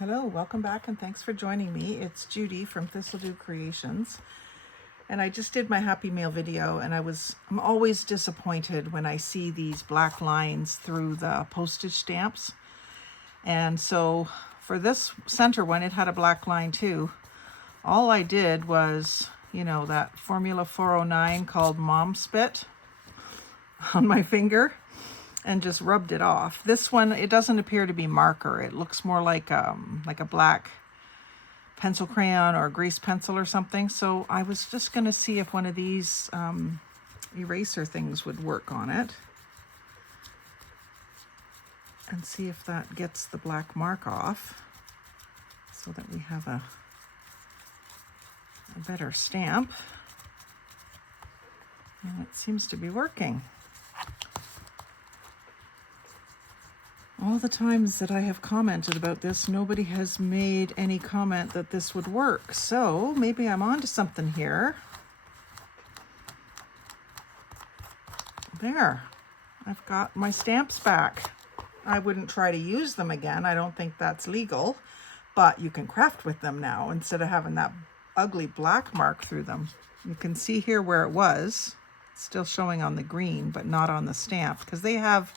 Hello, welcome back and thanks for joining me. It's Judy from Thistledew Creations. And I just did my Happy Mail video and I'm always disappointed when I see these black lines through the postage stamps. And so for this center one, it had a black line too. All I did was, that Formula 409 called Mom Spit on my finger and just rubbed it off. This one, it doesn't appear to be marker. It looks more like a black pencil crayon or a grease pencil or something. So I was just going to see if one of these eraser things would work on it and see if that gets the black mark off so that we have a better stamp. And it seems to be working. All the times that I have commented about this, nobody has made any comment that this would work. So maybe I'm onto something here. There, I've got my stamps back. I wouldn't try to use them again. I don't think that's legal, but you can craft with them now instead of having that ugly black mark through them. You can see here where it was. It's still showing on the green, but not on the stamp because they have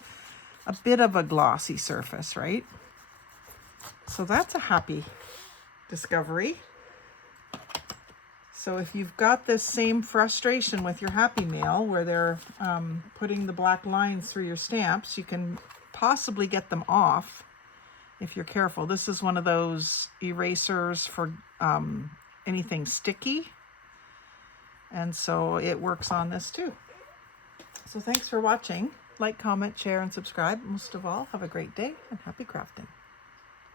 a bit of a glossy surface, right? So that's a happy discovery. So if you've got this same frustration with your Happy Mail where they're putting the black lines through your stamps, you can possibly get them off if you're careful. This is one of those erasers for anything sticky. And so it works on this too. So thanks for watching. Like, comment, share, and subscribe. Most of all, have a great day and happy crafting.